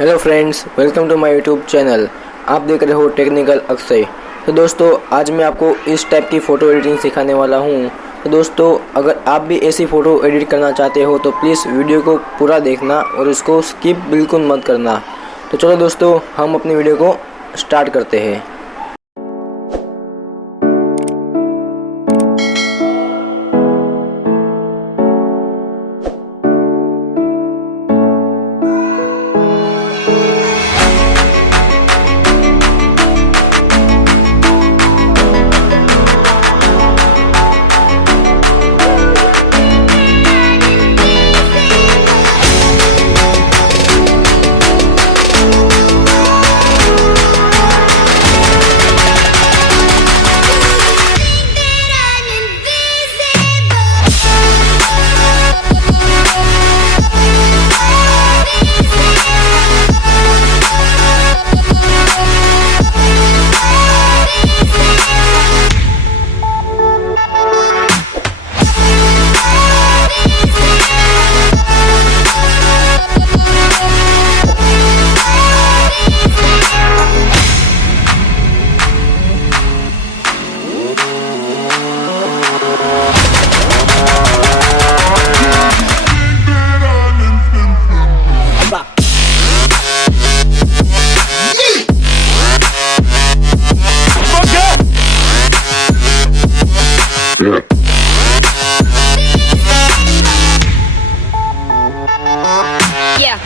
Hello friends, welcome to my YouTube channel. आप देख रहे हो टेक्निकल अक्षय। तो दोस्तों, आज मैं आपको इस टाइप की फ़ोटो एडिटिंग सिखाने वाला हूँ। तो दोस्तों, अगर आप भी ऐसी फ़ोटो एडिट करना चाहते हो तो प्लीज़ वीडियो को पूरा देखना और इसको स्किप बिल्कुल मत करना। तो चलो दोस्तों, हम अपनी वीडियो को स्टार्ट करते हैं। Yeah.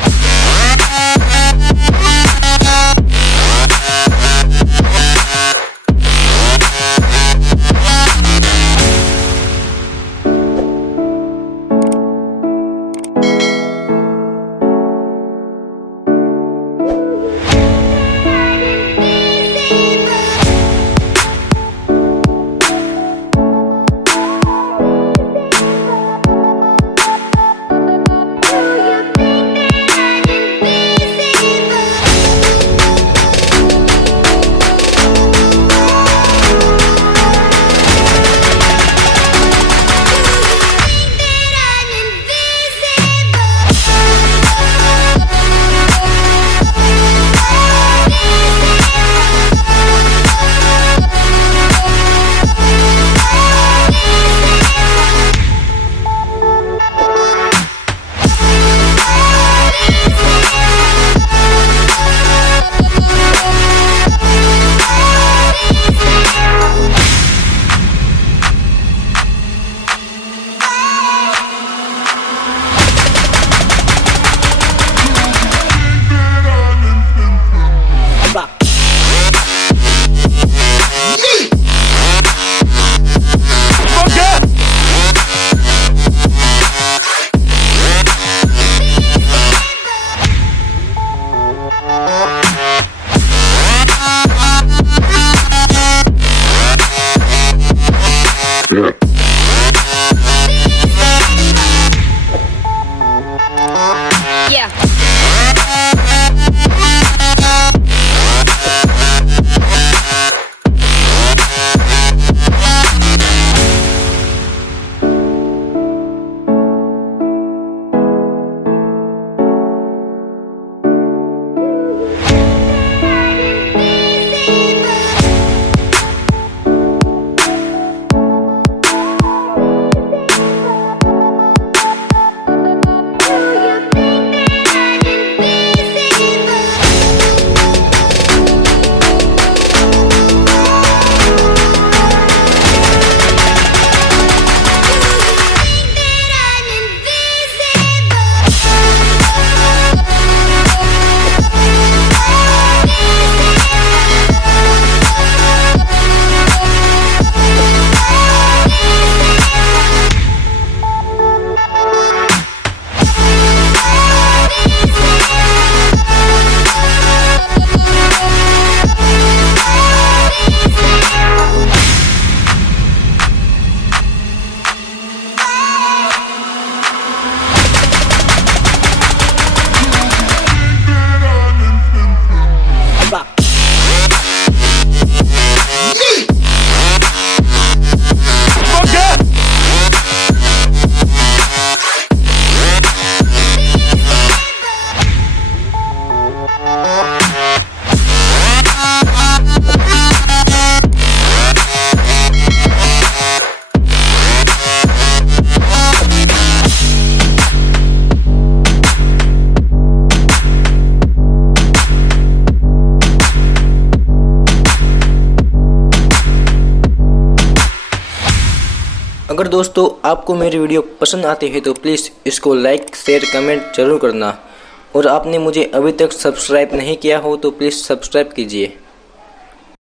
अगर दोस्तों आपको मेरी वीडियो पसंद आती है तो प्लीज़ इसको लाइक शेयर कमेंट ज़रूर करना, और आपने मुझे अभी तक सब्सक्राइब नहीं किया हो तो प्लीज़ सब्सक्राइब कीजिए।